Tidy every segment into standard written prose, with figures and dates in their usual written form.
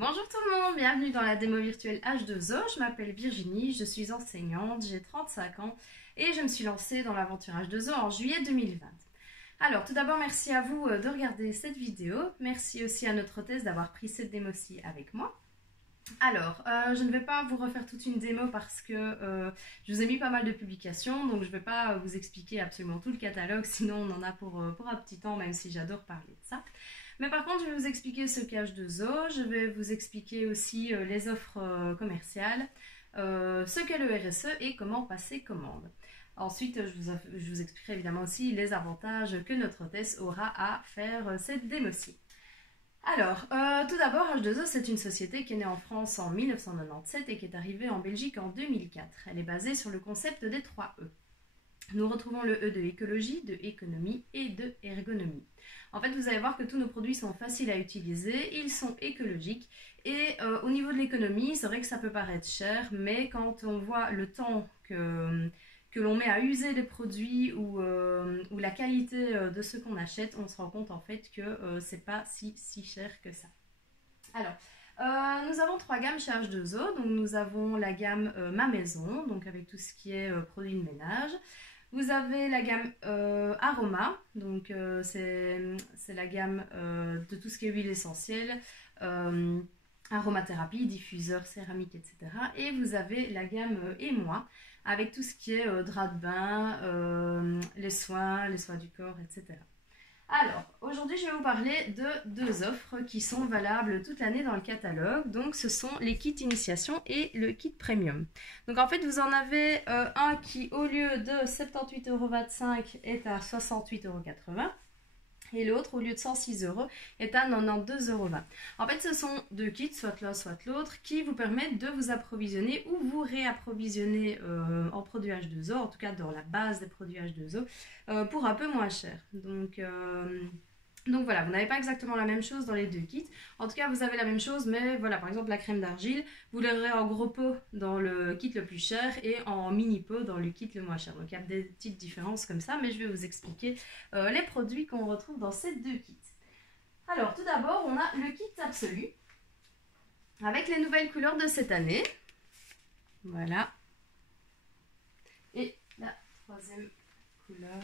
Bonjour tout le monde, bienvenue dans la démo virtuelle H2O. Je m'appelle Virginie, je suis enseignante, j'ai 35 ans et je me suis lancée dans l'aventure H2O en juillet 2020. Alors tout d'abord merci à vous de regarder cette vidéo, merci aussi à notre hôtesse d'avoir pris cette démo-ci avec moi. Alors, je ne vais pas vous refaire toute une démo parce que je vous ai mis pas mal de publications, donc je ne vais pas vous expliquer absolument tout le catalogue, sinon on en a pour un petit temps, même si j'adore parler de ça. Mais par contre, je vais vous expliquer ce qu'est H2O, je vais vous expliquer aussi les offres commerciales, ce qu'est le RSE et comment passer commande. Ensuite, je vous expliquerai évidemment aussi les avantages que notre hôtesse aura à faire cette démo-ci. Alors, tout d'abord, H2O, c'est une société qui est née en France en 1997 et qui est arrivée en Belgique en 2004. Elle est basée sur le concept des 3 E. Nous retrouvons le E de écologie, de économie et de ergonomie. En fait, vous allez voir que tous nos produits sont faciles à utiliser, ils sont écologiques et au niveau de l'économie, c'est vrai que ça peut paraître cher, mais quand on voit le temps que l'on met à user les produits ou la qualité de ce qu'on achète, on se rend compte en fait que c'est pas si cher que ça. Alors, nous avons 3 gammes chez H2O. Donc nous avons la gamme Ma Maison, donc avec tout ce qui est produits de ménage. Vous avez la gamme Aroma, donc c'est la gamme de tout ce qui est huile essentielle, aromathérapie, diffuseur, céramique, etc. Et vous avez la gamme Émoi, avec tout ce qui est drap de bain, les soins du corps, etc. Alors, aujourd'hui, je vais vous parler de 2 offres qui sont valables toute l'année dans le catalogue. Donc, ce sont les kits initiation et le kit premium. Donc, en fait, vous en avez un qui, au lieu de 78,25 € est à 68,80 € et l'autre, au lieu de 106 €, est à 92,20 €. En fait, ce sont 2 kits, soit l'un, soit l'autre, qui vous permettent de vous approvisionner ou vous réapprovisionner en produits H2O, en tout cas dans la base des produits H2O, pour un peu moins cher. Donc voilà, vous n'avez pas exactement la même chose dans les 2 kits. En tout cas, vous avez la même chose, mais voilà, par exemple, la crème d'argile, vous l'aurez en gros pot dans le kit le plus cher et en mini pot dans le kit le moins cher. Donc il y a des petites différences comme ça, mais je vais vous expliquer les produits qu'on retrouve dans ces 2 kits. Alors, tout d'abord, on a le kit absolu avec les nouvelles couleurs de cette année. Voilà. Et la 3e couleur,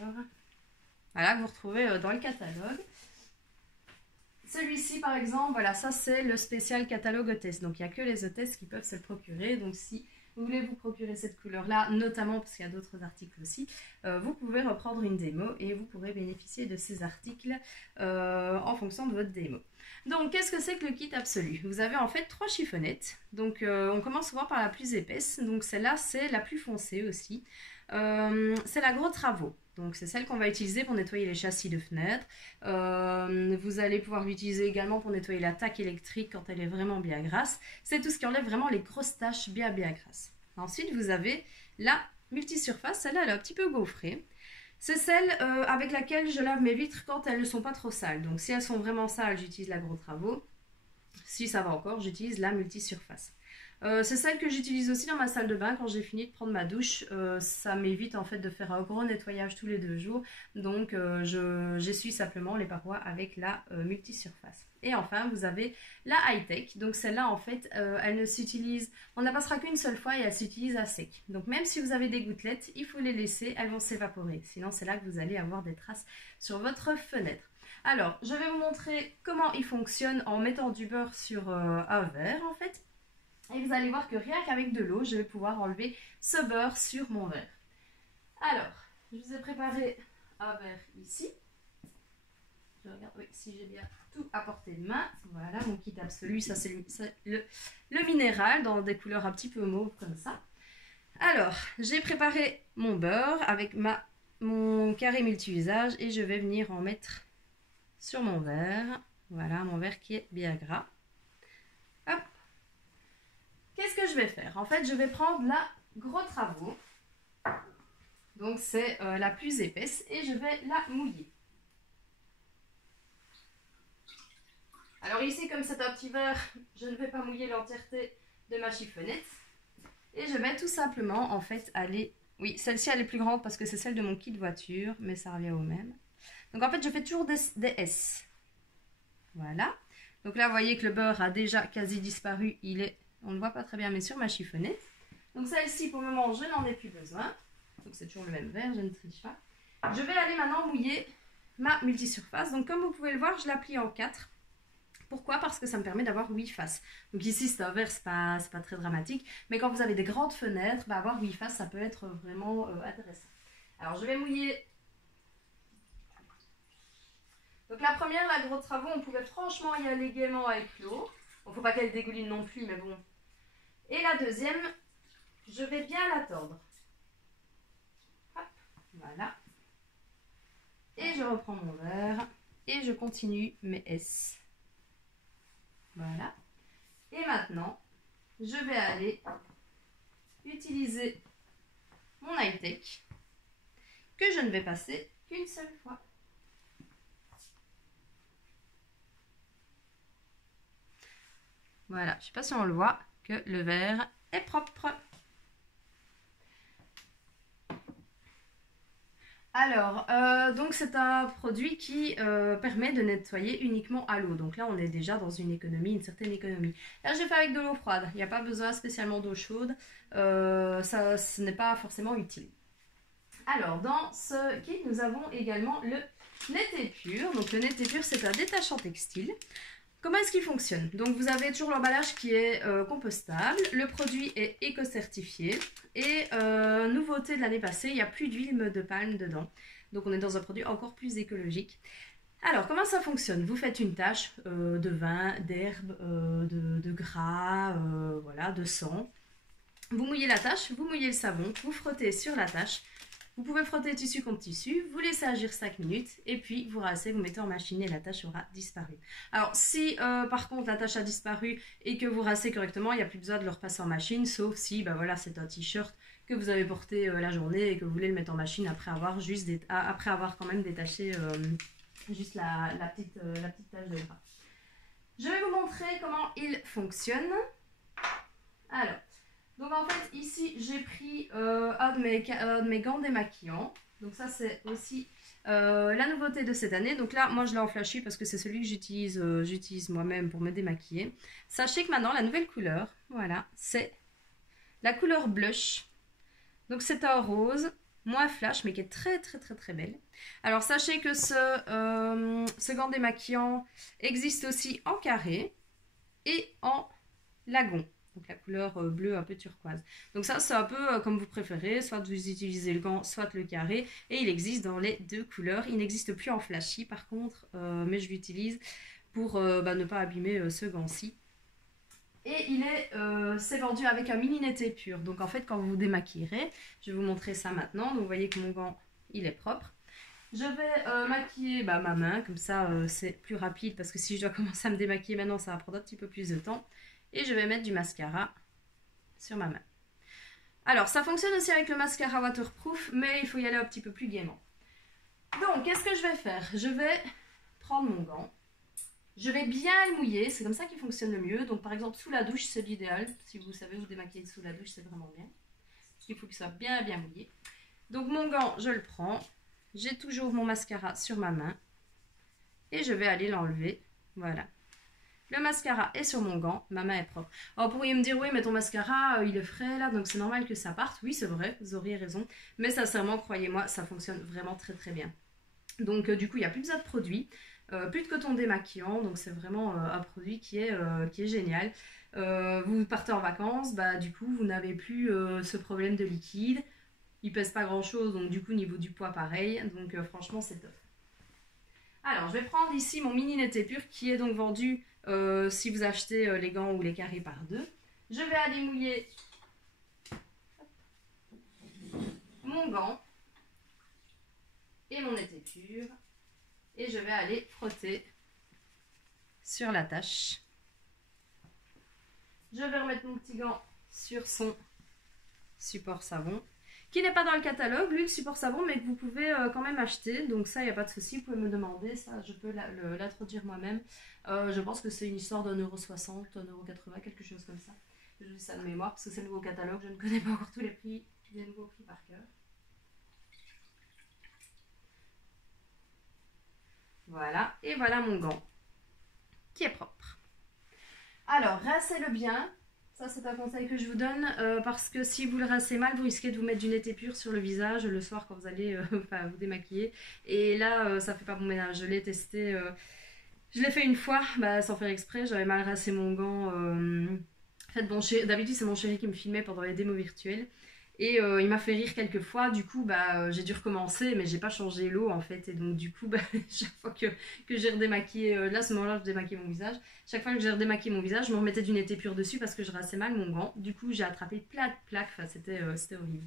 voilà, que vous retrouvez dans le catalogue. Celui-ci, par exemple, voilà, ça c'est le spécial catalogue hôtesse. Donc, il n'y a que les hôtesses qui peuvent se le procurer. Donc, si vous voulez vous procurer cette couleur-là, notamment parce qu'il y a d'autres articles aussi, vous pouvez reprendre une démo et vous pourrez bénéficier de ces articles en fonction de votre démo. Donc, qu'est-ce que c'est que le kit absolu? Vous avez en fait 3 chiffonnettes. Donc, on commence souvent par la plus épaisse. Donc, celle-là, c'est la plus foncée aussi. C'est la Gros Travaux. Donc c'est celle qu'on va utiliser pour nettoyer les châssis de fenêtres. Vous allez pouvoir l'utiliser également pour nettoyer la taque électrique quand elle est vraiment bien grasse. C'est tout ce qui enlève vraiment les grosses taches bien grasses. Ensuite vous avez la multisurface, celle-là elle est un petit peu gaufrée. C'est celle avec laquelle je lave mes vitres quand elles ne sont pas trop sales. Donc si elles sont vraiment sales, j'utilise la Gros Travaux. Si ça va encore, j'utilise la multisurface. C'est celle que j'utilise aussi dans ma salle de bain quand j'ai fini de prendre ma douche. Ça m'évite en fait de faire un gros nettoyage tous les 2 jours. Donc j'essuie simplement les parois avec la multisurface. Et enfin vous avez la high-tech. Donc celle-là en fait elle ne s'utilise, on ne la passera qu'une seule fois et elle s'utilise à sec. Donc même si vous avez des gouttelettes, il faut les laisser, elles vont s'évaporer. Sinon c'est là que vous allez avoir des traces sur votre fenêtre. Alors je vais vous montrer comment il fonctionne en mettant du beurre sur un verre en fait. Et vous allez voir que rien qu'avec de l'eau, je vais pouvoir enlever ce beurre sur mon verre. Alors, je vous ai préparé un verre ici. Je regarde si j'ai bien tout à portée de main. Voilà, mon kit absolu. Ça, c'est le minéral dans des couleurs un petit peu mauves comme ça. Alors, j'ai préparé mon beurre avec mon carré multi-usage et je vais venir en mettre sur mon verre. Voilà, mon verre qui est bien gras. Hop. Qu'est-ce que je vais faire? En fait, je vais prendre la Gros Travaux. Donc, c'est la plus épaisse et je vais la mouiller. Alors ici, comme c'est un petit verre, je ne vais pas mouiller l'entièreté de ma chiffonnette. Et je vais tout simplement, en fait, aller... Oui, celle-ci, elle est plus grande parce que c'est celle de mon kit voiture, mais ça revient au même. Donc, en fait, je fais toujours des S. Voilà. Donc là, vous voyez que le beurre a déjà quasi disparu. On ne le voit pas très bien, mais sur ma chiffonnette. Donc celle-ci, pour le moment, je n'en ai plus besoin. Donc c'est toujours le même verre, je ne triche pas. Je vais aller maintenant mouiller ma multisurface. Donc comme vous pouvez le voir, je la plie en 4. Pourquoi? Parce que ça me permet d'avoir 8 faces. Donc ici, c'est un verre, c'est pas très dramatique. Mais quand vous avez des grandes fenêtres, bah, avoir 8 faces, ça peut être vraiment intéressant. Alors, je vais mouiller. Donc la première, la gros travaux, on pouvait franchement y aller gaiement avec l'eau. Bon, faut pas qu'elle dégouline non plus, mais bon. Et la deuxième, je vais bien la tordre. Hop, voilà. Et je reprends mon verre et je continue mes S. Voilà. Et maintenant, je vais aller utiliser mon high-tech que je ne vais passer qu'une seule fois. Voilà, je ne sais pas si on le voit, que le verre est propre. Alors, donc c'est un produit qui permet de nettoyer uniquement à l'eau. Donc là, on est déjà dans une certaine économie. Là, j'ai fait avec de l'eau froide. Il n'y a pas besoin spécialement d'eau chaude. Ce n'est pas forcément utile. Alors, dans ce kit, nous avons également le Net-et-Pur. Donc le Net-et-Pur, c'est un détachant textile. Comment est-ce qu'il fonctionne? Donc vous avez toujours l'emballage qui est compostable, le produit est éco-certifié et nouveauté de l'année passée, il n'y a plus d'huile de palme dedans. Donc on est dans un produit encore plus écologique. Alors comment ça fonctionne? Vous faites une tâche de vin, d'herbe, de gras, voilà, de sang. Vous mouillez la tâche, vous mouillez le savon, vous frottez sur la tâche. Vous pouvez frotter tissu contre tissu, vous laissez agir 5 minutes et puis vous rincez, vous mettez en machine et la tâche aura disparu. Alors si par contre la tâche a disparu et que vous rincez correctement, il n'y a plus besoin de le repasser en machine, sauf si bah voilà, c'est un t-shirt que vous avez porté la journée et que vous voulez le mettre en machine après avoir, quand même détaché juste la petite tâche de gras. Je vais vous montrer comment il fonctionne. Alors, donc en fait ici j'ai pris un de mes gants démaquillants. Donc ça c'est aussi la nouveauté de cette année. Donc là moi je l'ai en flashy parce que c'est celui que j'utilise moi-même pour me démaquiller. Sachez que maintenant la nouvelle couleur, voilà, c'est la couleur blush. Donc c'est un rose, moins flash mais qui est très très très très belle. Alors sachez que ce gant démaquillant existe aussi en carré et en lagon. Donc la couleur bleue un peu turquoise. Donc ça c'est un peu comme vous préférez, soit vous utilisez le gant, soit le carré. Et il existe dans les deux couleurs. Il n'existe plus en flashy par contre, mais je l'utilise pour ne pas abîmer ce gant-ci. Et c'est vendu avec un mini Net-et-Pur. Donc en fait quand vous démaquillerez, je vais vous montrer ça maintenant. Donc vous voyez que mon gant il est propre. Je vais maquiller ma main, comme ça c'est plus rapide parce que si je dois commencer à me démaquiller maintenant ça va prendre un petit peu plus de temps. Et je vais mettre du mascara sur ma main. Alors, ça fonctionne aussi avec le mascara waterproof, mais il faut y aller un petit peu plus gaiement. Donc, qu'est-ce que je vais faire? Je vais prendre mon gant. Je vais bien le mouiller, c'est comme ça qu'il fonctionne le mieux. Donc, par exemple, sous la douche, c'est l'idéal. Si vous savez vous démaquiller sous la douche, c'est vraiment bien. Il faut que ça soit bien mouillé. Donc, mon gant, je le prends. J'ai toujours mon mascara sur ma main. Et je vais aller l'enlever. Voilà. Le mascara est sur mon gant, ma main est propre. Alors, vous pourriez me dire, oui, mais ton mascara, il est frais là, donc c'est normal que ça parte. Oui, c'est vrai, vous auriez raison. Mais sincèrement, croyez-moi, ça fonctionne vraiment très très bien. Donc, du coup, il n'y a plus besoin de produit, plus de coton démaquillant. Donc, c'est vraiment un produit qui est génial. Vous partez en vacances, bah, du coup, vous n'avez plus ce problème de liquide. Il pèse pas grand-chose, donc du coup, niveau du poids, pareil. Donc, franchement, c'est top. Alors, je vais prendre ici mon mini Net-et-Pur qui est donc vendu si vous achetez les gants ou les carrés par deux. Je vais aller mouiller mon gant et mon Net-et-Pur et je vais aller frotter sur la tâche. Je vais remettre mon petit gant sur son support savon, qui n'est pas dans le catalogue, lui le support savon, mais que vous pouvez quand même acheter, donc ça il n'y a pas de souci, vous pouvez me demander, ça je peux l'introduire moi-même. Je pense que c'est une histoire d'1,60 €, 1,80 €, quelque chose comme ça. Je dis ça de mémoire parce que c'est le nouveau catalogue, je ne connais pas encore tous les prix, les nouveaux prix par cœur. Voilà, et voilà mon gant qui est propre. Alors, rincez-le bien. Ça, c'est un conseil que je vous donne parce que si vous le rincez mal, vous risquez de vous mettre du nez pur sur le visage le soir quand vous allez vous démaquiller. Et là, ça fait pas bon ménage. Je l'ai testé, je l'ai fait une fois, sans faire exprès. J'avais mal rincé mon gant. En fait, d'habitude, c'est mon chéri qui me filmait pendant les démos virtuelles. Et il m'a fait rire quelques fois, du coup j'ai dû recommencer, mais j'ai pas changé l'eau en fait. Et donc du coup, chaque fois que j'ai redémaquillé, là à ce moment-là je démaquillais mon visage, chaque fois que j'ai redémaquillé mon visage, je me remettais du nez pur dessus parce que je rinçais mal mon gant. Du coup j'ai attrapé plein de plaques, enfin c'était horrible.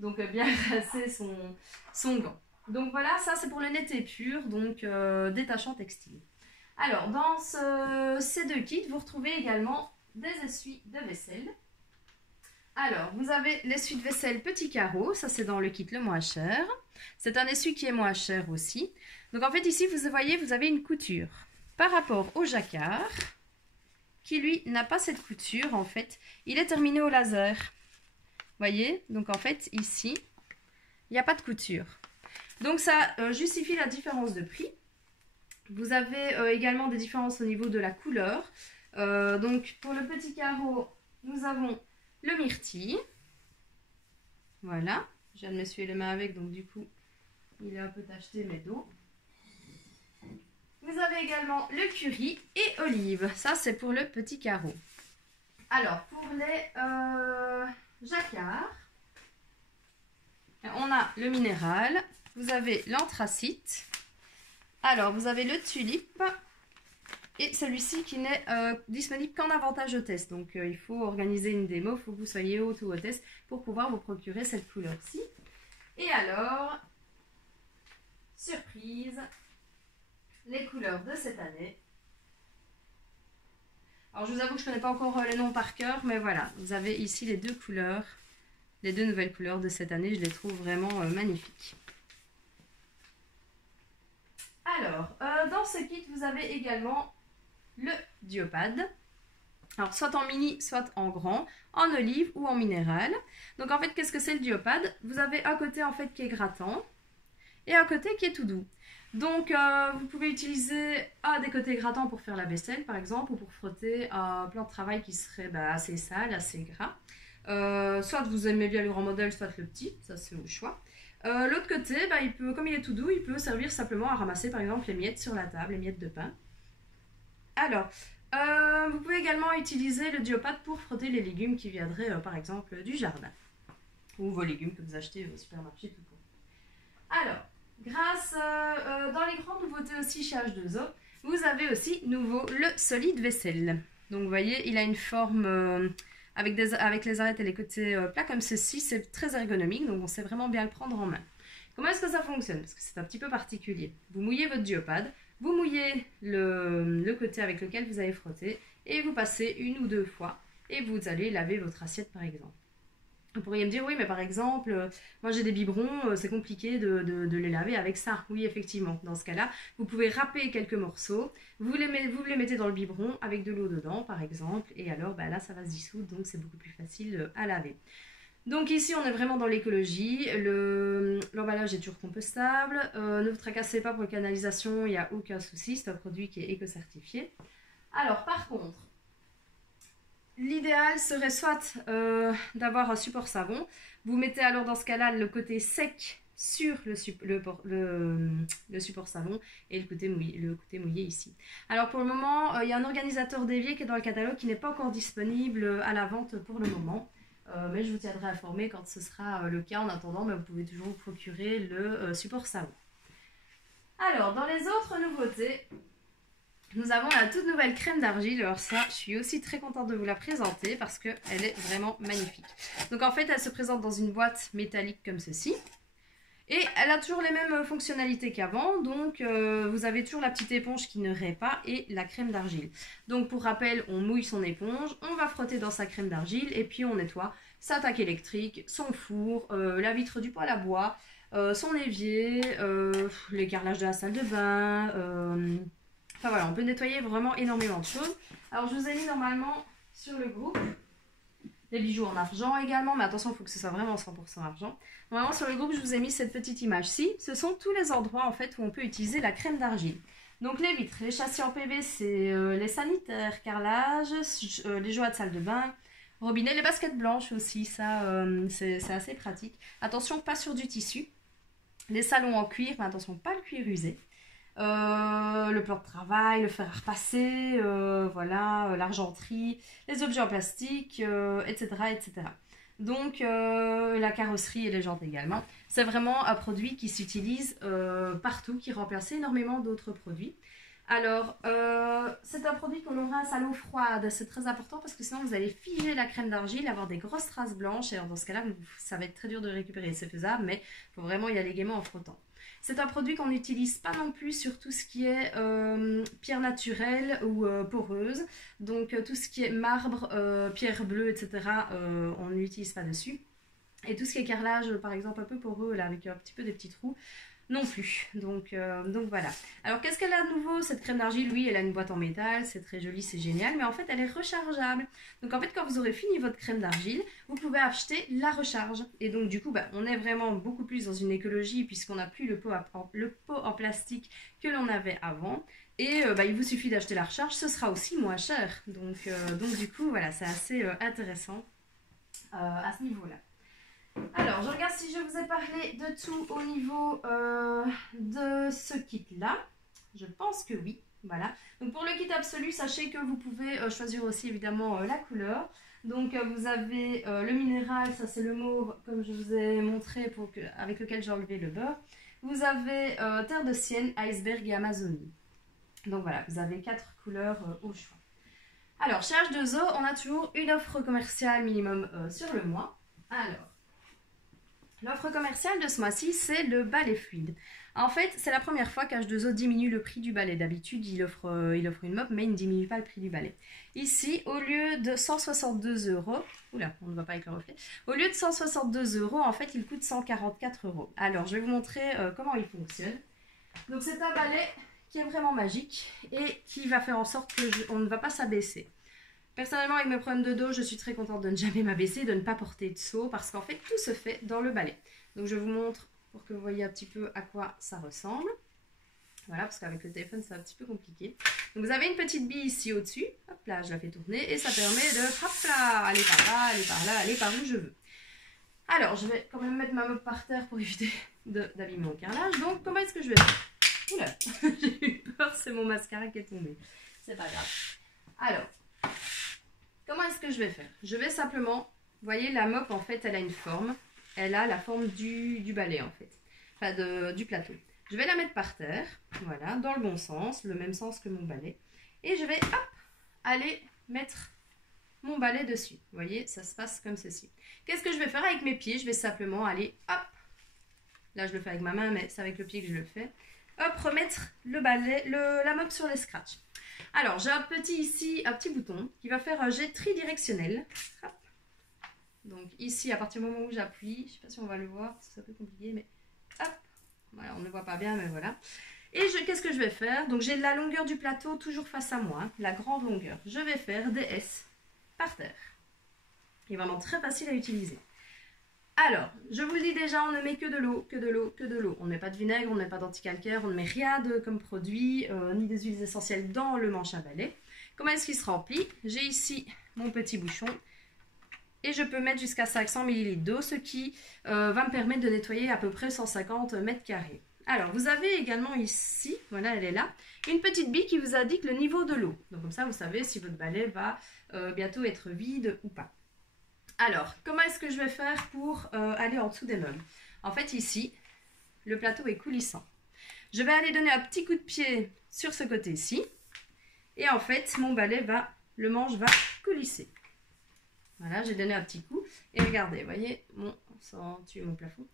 Donc bien rincer son gant. Donc voilà, ça c'est pour le nez pur, donc détachant textile. Alors dans ces deux kits, vous retrouvez également des essuies de vaisselle. Alors, vous avez l'essuie de vaisselle petit carreau, ça c'est dans le kit le moins cher. C'est un essuie qui est moins cher aussi. Donc en fait ici, vous voyez, vous avez une couture. Par rapport au jacquard, qui lui n'a pas cette couture en fait, il est terminé au laser. Voyez, donc en fait ici, il n'y a pas de couture. Donc ça justifie la différence de prix. Vous avez également des différences au niveau de la couleur. Donc pour le petit carreau, nous avons le myrtille, voilà, je viens de m'essuyer les mains avec, donc du coup, il est un peu tacheté, mais d'eau. Vous avez également le curry et olive, ça c'est pour le petit carreau. Alors, pour les jacquards, on a le minéral, vous avez l'anthracite, alors vous avez le tulipe, et celui-ci qui n'est disponible qu'en avantage au test. Donc il faut organiser une démo, il faut que vous soyez au tout au test pour pouvoir vous procurer cette couleur-ci. Et alors, surprise, les couleurs de cette année. Alors je vous avoue que je ne connais pas encore les noms par cœur, mais voilà, vous avez ici les deux couleurs, les deux nouvelles couleurs de cette année, je les trouve vraiment magnifiques. Alors, dans ce kit, vous avez également le diopade, alors soit en mini, soit en grand, en olive ou en minéral. Donc en fait, qu'est-ce que c'est le diopade? Vous avez un côté en fait qui est grattant et un côté qui est tout doux. Donc vous pouvez utiliser des côtés grattants pour faire la vaisselle par exemple, ou pour frotter un plan de travail qui serait assez sale, assez gras. Soit vous aimez bien le grand modèle, soit le petit, ça c'est au choix. L'autre côté, il peut, comme il est tout doux, il peut servir simplement à ramasser par exemple les miettes sur la table, les miettes de pain. Alors, vous pouvez également utiliser le diopade pour frotter les légumes qui viendraient par exemple du jardin. Ou vos légumes que vous achetez au supermarché tout court. Alors, grâce dans les grandes nouveautés aussi chez H2O, vous avez aussi nouveau le solide vaisselle. Donc vous voyez, il a une forme avec les arêtes et les côtés plats comme ceci, c'est très ergonomique, donc on sait vraiment bien le prendre en main. Comment est-ce que ça fonctionne? Parce que c'est un petit peu particulier. Vous mouillez votre diopade, vous mouillez le côté avec lequel vous avez frotté et vous passez une ou deux fois et vous allez laver votre assiette par exemple. Vous pourriez me dire, oui, mais par exemple, moi j'ai des biberons, c'est compliqué de les laver avec ça. Oui, effectivement, dans ce cas-là, vous pouvez râper quelques morceaux, vous les mettez dans le biberon avec de l'eau dedans, par exemple, et alors là, ça va se dissoudre, donc c'est beaucoup plus facile à laver. Donc ici, on est vraiment dans l'écologie, l'emballage est toujours compostable, ne vous tracassez pas pour la canalisation, il n'y a aucun souci, c'est un produit qui est éco-certifié. Alors, par contre, l'idéal serait soit d'avoir un support savon. Vous mettez alors dans ce cas-là le côté sec sur le support savon et le côté mouillé ici. Alors pour le moment, il y a un organisateur d'évier qui est dans le catalogue qui n'est pas encore disponible à la vente pour le moment. Mais je vous tiendrai informé quand ce sera le cas. En attendant, vous pouvez toujours vous procurer le support savon. Alors, dans les autres nouveautés, nous avons la toute nouvelle crème d'argile. Alors ça, je suis aussi très contente de vous la présenter parce qu'elle est vraiment magnifique. Donc en fait, elle se présente dans une boîte métallique comme ceci. Et elle a toujours les mêmes fonctionnalités qu'avant. Donc vous avez toujours la petite éponge qui ne raie pas et la crème d'argile. Donc pour rappel, on mouille son éponge, on va frotter dans sa crème d'argile et puis on nettoie sa taque électrique, son four, la vitre du poêle à bois, son évier, les carrelages de la salle de bain. Enfin voilà, on peut nettoyer vraiment énormément de choses. Alors je vous ai mis normalement sur le groupe des bijoux en argent également, mais attention, il faut que ce soit vraiment 100% argent. Normalement sur le groupe, je vous ai mis cette petite image-ci. Ce sont tous les endroits en fait où on peut utiliser la crème d'argile. Donc les vitres, les châssis en PVC, les sanitaires, carrelage, les joies de salle de bain, robinet, les baskets blanches aussi, ça c'est assez pratique. Attention, pas sur du tissu. Les salons en cuir, mais attention, pas le cuir usé. Le plan de travail, le fer à repasser, voilà, l'argenterie, les objets en plastique, etc., etc. Donc la carrosserie et les jantes également. C'est vraiment un produit qui s'utilise partout, qui remplace énormément d'autres produits. Alors, c'est un produit qu'on aura à sa l'eau froide, c'est très important parce que sinon vous allez figer la crème d'argile, avoir des grosses traces blanches et dans ce cas-là, ça va être très dur de récupérer, c'est faisable, mais il faut vraiment y aller gaiement en frottant. C'est un produit qu'on n'utilise pas non plus sur tout ce qui est pierre naturelle ou poreuse, donc tout ce qui est marbre, pierre bleue, etc., on n'utilise pas dessus. Et tout ce qui est carrelage, par exemple, un peu poreux, là, avec un petit peu des petits trous, non plus. Donc voilà. Alors qu'est-ce qu'elle a de nouveau cette crème d'argile? Oui, elle a une boîte en métal, c'est très joli, c'est génial, mais en fait elle est rechargeable. Donc en fait quand vous aurez fini votre crème d'argile, vous pouvez acheter la recharge. Et donc du coup on est vraiment beaucoup plus dans une écologie puisqu'on n'a plus le pot en plastique que l'on avait avant. Et il vous suffit d'acheter la recharge, ce sera aussi moins cher. Donc du coup voilà, c'est assez intéressant à ce niveau-là. Alors, je regarde si je vous ai parlé de tout au niveau de ce kit-là. Je pense que oui. Voilà. Donc, pour le kit absolu, sachez que vous pouvez choisir aussi évidemment la couleur. Donc, vous avez le minéral, ça c'est le mauve, comme je vous ai montré, avec lequel j'ai enlevé le beurre. Vous avez terre de sienne, iceberg et Amazonie. Donc, voilà, vous avez 4 couleurs au choix. Alors, chez H2O, on a toujours une offre commerciale minimum sur le mois. Alors, l'offre commerciale de ce mois-ci, c'est le balai fluide. En fait, c'est la première fois qu'H2O diminue le prix du balai. D'habitude, il offre une mop, mais il ne diminue pas le prix du balai. Ici, au lieu de 162 €, oula, on ne voit pas avec le reflet, au lieu de 162 €, en fait, il coûte 144 €. Alors, je vais vous montrer comment il fonctionne. Donc, c'est un balai qui est vraiment magique et qui va faire en sorte qu'on ne va pas s'abaisser. Personnellement, avec mes problèmes de dos, je suis très contente de ne jamais m'abaisser, de ne pas porter de seau, parce qu'en fait, tout se fait dans le balai. Donc, je vous montre pour que vous voyez un petit peu à quoi ça ressemble. Voilà, parce qu'avec le téléphone, c'est un petit peu compliqué. Donc, vous avez une petite bille ici au-dessus. Hop là, je la fais tourner et ça permet de, hop là, aller par là, aller par là, aller par où je veux. Alors, je vais quand même mettre ma mop par terre pour éviter d'abîmer mon carrelage. Donc, comment est-ce que je vais faire? Oula, j'ai eu peur, c'est mon mascara qui est tombé. C'est pas grave. Alors, comment est-ce que je vais faire? Je vais simplement, vous voyez, la mop, en fait, elle a une forme. Elle a la forme du balai, en fait. Enfin, du plateau. Je vais la mettre par terre, voilà, dans le bon sens, le même sens que mon balai. Et je vais, hop, aller mettre mon balai dessus. Vous voyez, ça se passe comme ceci. Qu'est-ce que je vais faire avec mes pieds? Je vais simplement aller, hop, là je le fais avec ma main, mais c'est avec le pied que je le fais. Hop, remettre le balai, la mop sur les scratchs. Alors, j'ai un petit bouton qui va faire un jet tridirectionnel. Hop. Donc ici, à partir du moment où j'appuie, je ne sais pas si on va le voir, parce que c'est un peu compliqué, mais hop, voilà, on ne le voit pas bien, mais voilà. Et qu'est-ce que je vais faire? Donc j'ai la longueur du plateau toujours face à moi, hein, la grande longueur. Je vais faire des S par terre. Il est vraiment très facile à utiliser. Alors, je vous le dis déjà, on ne met que de l'eau, que de l'eau, que de l'eau. On ne met pas de vinaigre, on ne met pas d'anticalcaire, on ne met rien comme produit, ni des huiles essentielles dans le manche à balai. Comment est-ce qu'il se remplit? J'ai ici mon petit bouchon et je peux mettre jusqu'à 500 ml d'eau, ce qui va me permettre de nettoyer à peu près 150 mètres carrés. Alors, vous avez également ici, voilà, elle est là, une petite bille qui vous indique le niveau de l'eau. Donc comme ça, vous savez si votre balai va bientôt être vide ou pas. Alors, comment est-ce que je vais faire pour aller en dessous des meubles? En fait, ici, le plateau est coulissant. Je vais aller donner un petit coup de pied sur ce côté-ci. Et en fait, mon balai le manche va coulisser. Voilà, j'ai donné un petit coup. Et regardez, vous voyez, ça tue mon plafond.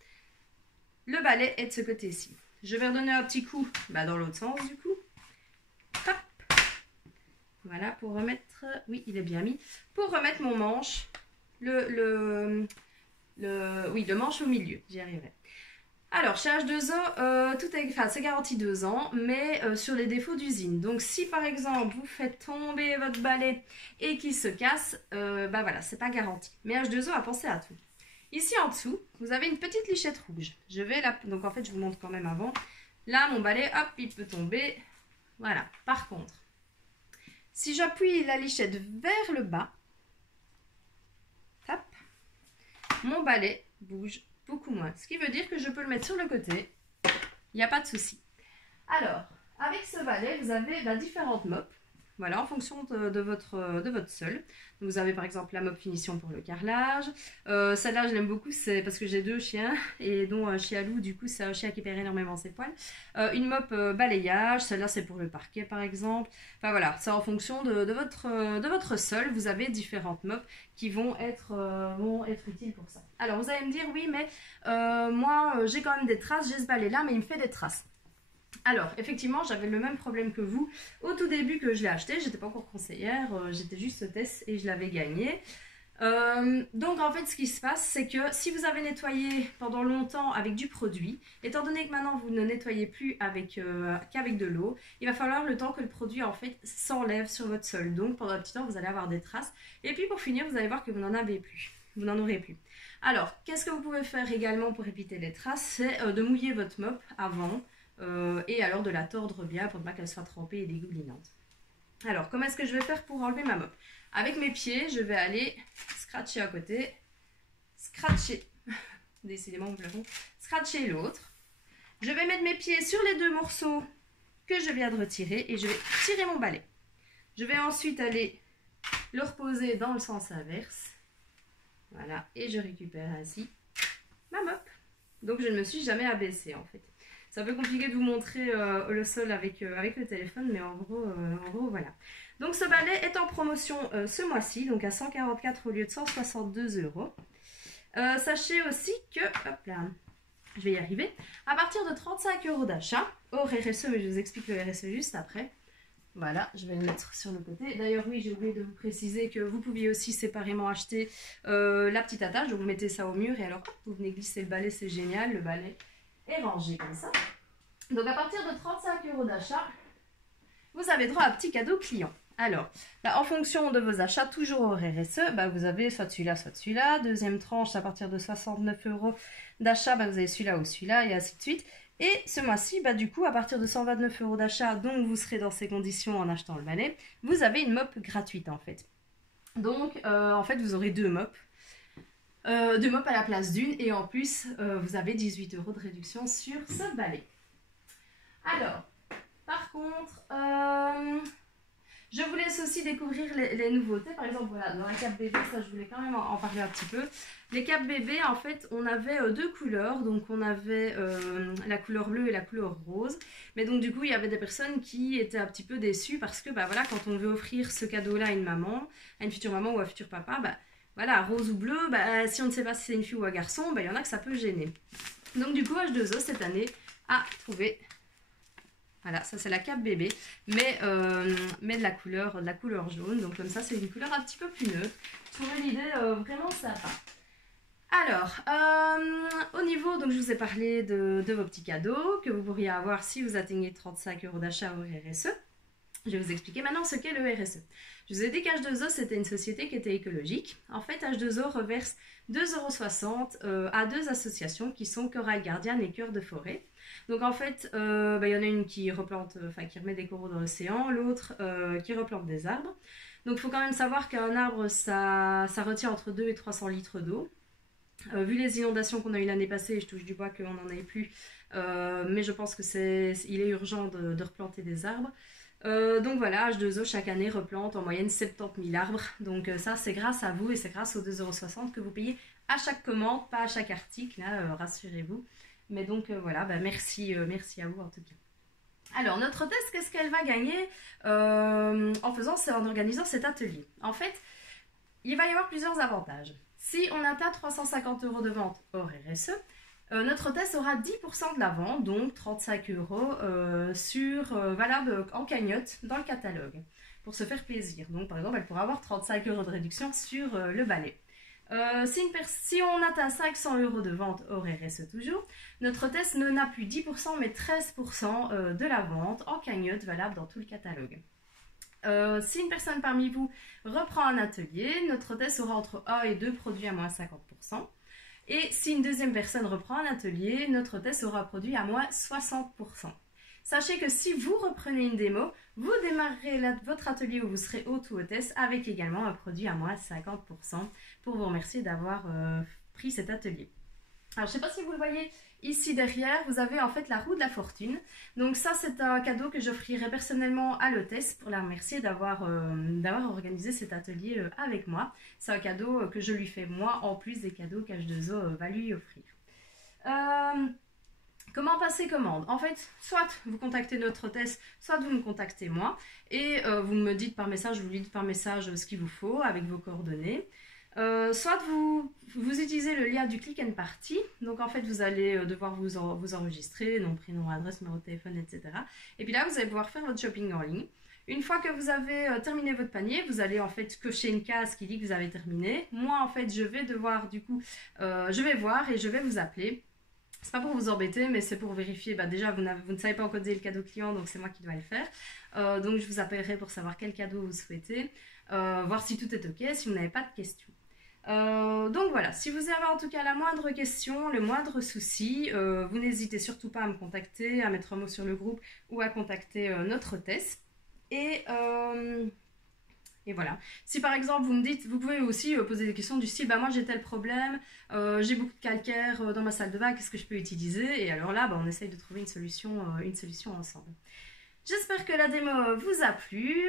Le balai est de ce côté-ci. Je vais redonner un petit coup dans l'autre sens, du coup. Hop. Voilà, pour remettre... Oui, il est bien mis. Pour remettre mon manche... le manche au milieu, j'y arriverai. Alors, chez H2O, c'est garanti 2 ans, mais sur les défauts d'usine. Donc, si par exemple, vous faites tomber votre balai et qu'il se casse, voilà, c'est pas garanti. Mais H2O a pensé à tout. Ici, en dessous, vous avez une petite lichette rouge. Donc, en fait, je vous montre quand même avant. Là, mon balai, hop, il peut tomber. Voilà. Par contre, si j'appuie la lichette vers le bas, hop, mon balai bouge beaucoup moins. Ce qui veut dire que je peux le mettre sur le côté. Il n'y a pas de souci. Alors, avec ce balai, vous avez différentes mops. Voilà, en fonction de votre sol. Vous avez par exemple la mop finition pour le carrelage. Celle-là, je l'aime beaucoup, c'est parce que j'ai 2 chiens, et dont Chialou, du coup, c'est un chien qui perd énormément ses poils. Une mop balayage, celle-là, c'est pour le parquet, par exemple. Enfin voilà, c'est en fonction de votre sol. Vous avez différentes mops qui vont être utiles pour ça. Alors, vous allez me dire, oui, mais moi, j'ai quand même des traces, j'ai ce balai-là, mais il me fait des traces. Alors, effectivement, j'avais le même problème que vous. Au tout début que je l'ai acheté, j'étais pas encore conseillère, j'étais juste hôtesse et je l'avais gagné. Donc, en fait, ce qui se passe, c'est que si vous avez nettoyé pendant longtemps avec du produit, étant donné que maintenant vous ne nettoyez plus qu'avec de l'eau, il va falloir le temps que le produit, en fait, s'enlève sur votre sol. Donc, pendant un petit temps, vous allez avoir des traces. Et puis, pour finir, vous allez voir que vous n'en avez plus. Vous n'en aurez plus. Alors, qu'est-ce que vous pouvez faire également pour éviter les traces? C'est de mouiller votre mop avant. Et alors de la tordre bien pour ne pas qu'elle soit trempée et dégoulinante. Alors, comment est-ce que je vais faire pour enlever ma mop? Avec mes pieds, je vais aller scratcher à côté, scratcher, décidément nous l'avons, scratcher l'autre. Je vais mettre mes pieds sur les 2 morceaux que je viens de retirer et je vais tirer mon balai. Je vais ensuite aller le reposer dans le sens inverse. Voilà, et je récupère ainsi ma mop. Donc je ne me suis jamais abaissée en fait. C'est un peu compliqué de vous montrer le sol avec le téléphone, mais en gros, voilà. Donc ce balai est en promotion ce mois-ci, donc à 144 au lieu de 162 €. Sachez aussi que, hop là, je vais y arriver, à partir de 35 € d'achat, hors RSE, mais je vous explique le RSE juste après. Voilà, je vais le mettre sur le côté. D'ailleurs, oui, j'ai oublié de vous préciser que vous pouviez aussi séparément acheter la petite attache. Donc vous mettez ça au mur et alors hop, vous venez glisser le balai, c'est génial, le balai est rangé comme ça. Donc à partir de 35 € d'achat, vous avez droit à un petit cadeau client. Alors, en fonction de vos achats, toujours au RSE, vous avez soit celui-là, soit celui-là. Deuxième tranche, à partir de 69 € d'achat, vous avez celui-là ou celui-là, et ainsi de suite. Et ce mois-ci, du coup, à partir de 129 € d'achat, donc vous serez dans ces conditions en achetant le balai, vous avez une mop gratuite en fait. Donc, en fait, vous aurez 2 mops. 2 mops à la place d'une, et en plus, vous avez 18 € de réduction sur ce balai. Alors, par contre, je vous laisse aussi découvrir les nouveautés. Par exemple, voilà, dans la cape bébé, ça je voulais quand même en parler un petit peu. Les capes bébés, en fait, on avait 2 couleurs. Donc, on avait la couleur bleue et la couleur rose. Mais donc, du coup, il y avait des personnes qui étaient un petit peu déçues parce que, voilà, quand on veut offrir ce cadeau-là à une maman, à une future maman ou à un futur papa, voilà, rose ou bleu, si on ne sait pas si c'est une fille ou un garçon, il y en a que ça peut gêner. Donc, du coup, H2O, cette année, a trouvé... Voilà, ça c'est la cape bébé, mais de la couleur jaune. Donc comme ça, c'est une couleur un petit peu plus neutre. Je trouvais l'idée vraiment sympa. Alors, au niveau, donc je vous ai parlé de vos petits cadeaux que vous pourriez avoir si vous atteignez 35 € d'achat au RSE. Je vais vous expliquer maintenant ce qu'est le RSE. Je vous ai dit qu'H2O, c'était une société qui était écologique. En fait, H2O reverse 2,60 € à 2 associations qui sont Corail Guardian et Cœur de Forêt. Donc en fait, y en a une qui replante, qui remet des coraux dans l'océan, l'autre qui replante des arbres. Donc il faut quand même savoir qu'un arbre, ça retient entre 2 et 300 litres d'eau. Vu les inondations qu'on a eues l'année passée, je touche du bois qu'on n'en ait plus, mais je pense qu'il est urgent de replanter des arbres. Donc voilà, H2O chaque année replante en moyenne 70 000 arbres. Donc ça, c'est grâce à vous et c'est grâce aux 2,60 € que vous payez à chaque commande, pas à chaque article, hein, rassurez-vous. Mais donc voilà, merci à vous en tout cas. Alors notre hôtesse, qu'est-ce qu'elle va gagner en organisant cet atelier? En fait, il va y avoir plusieurs avantages. Si on atteint 350 € de vente hors RSE, notre hôtesse aura 10% de la vente, donc 35 € valable en cagnotte dans le catalogue, pour se faire plaisir. Donc par exemple, elle pourra avoir 35 € de réduction sur le balai. Si on atteint 500 € de vente hors RSE toujours, notre hôtesse n'a plus 10% mais 13% de la vente en cagnotte valable dans tout le catalogue. Si une personne parmi vous reprend un atelier, notre hôtesse aura entre 1 et 2 produits à moins 50%. Et si une deuxième personne reprend un atelier, notre hôtesse aura produit à moins 60%. Sachez que si vous reprenez une démo, vous démarrerez votre atelier où vous serez hôte ou hôtesse avec également un produit à moins 50% pour vous remercier d'avoir pris cet atelier. Alors, je ne sais pas si vous le voyez ici derrière, vous avez en fait la roue de la fortune. Donc ça, c'est un cadeau que j'offrirai personnellement à l'hôtesse pour la remercier d'avoir organisé cet atelier avec moi. C'est un cadeau que je lui fais moi, en plus des cadeaux qu'H2O va lui offrir. Comment passer commande? En fait, soit vous contactez notre hôtesse, soit vous me contactez moi et vous me dites par message, vous lui dites par message ce qu'il vous faut avec vos coordonnées. Soit vous utilisez le lien du Click and Party, donc en fait vous allez devoir vous enregistrer, nom, prénom, adresse, numéro de téléphone, etc. Et puis là vous allez pouvoir faire votre shopping en ligne. Une fois que vous avez terminé votre panier, vous allez en fait cocher une case qui dit que vous avez terminé. Moi en fait je vais devoir du coup, je vais voir et je vais vous appeler. C'est pas pour vous embêter, mais c'est pour vérifier. Bah déjà, vous ne savez pas encoder le cadeau client, donc c'est moi qui dois le faire. Donc je vous appellerai pour savoir quel cadeau vous souhaitez, voir si tout est ok, si vous n'avez pas de questions. Donc voilà, si vous avez en tout cas la moindre question, le moindre souci, vous n'hésitez surtout pas à me contacter, à mettre un mot sur le groupe ou à contacter notre hôtesse. Et voilà. Si par exemple vous me dites, vous pouvez aussi poser des questions du style, bah moi j'ai tel problème, j'ai beaucoup de calcaire dans ma salle de bain, qu'est-ce que je peux utiliser? Et alors là, bah, on essaye de trouver une solution ensemble. J'espère que la démo vous a plu.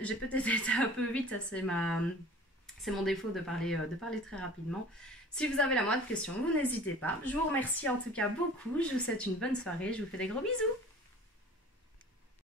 J'ai peut-être été un peu vite, c'est mon défaut de parler très rapidement. Si vous avez la moindre question, vous n'hésitez pas. Je vous remercie en tout cas beaucoup. Je vous souhaite une bonne soirée. Je vous fais des gros bisous.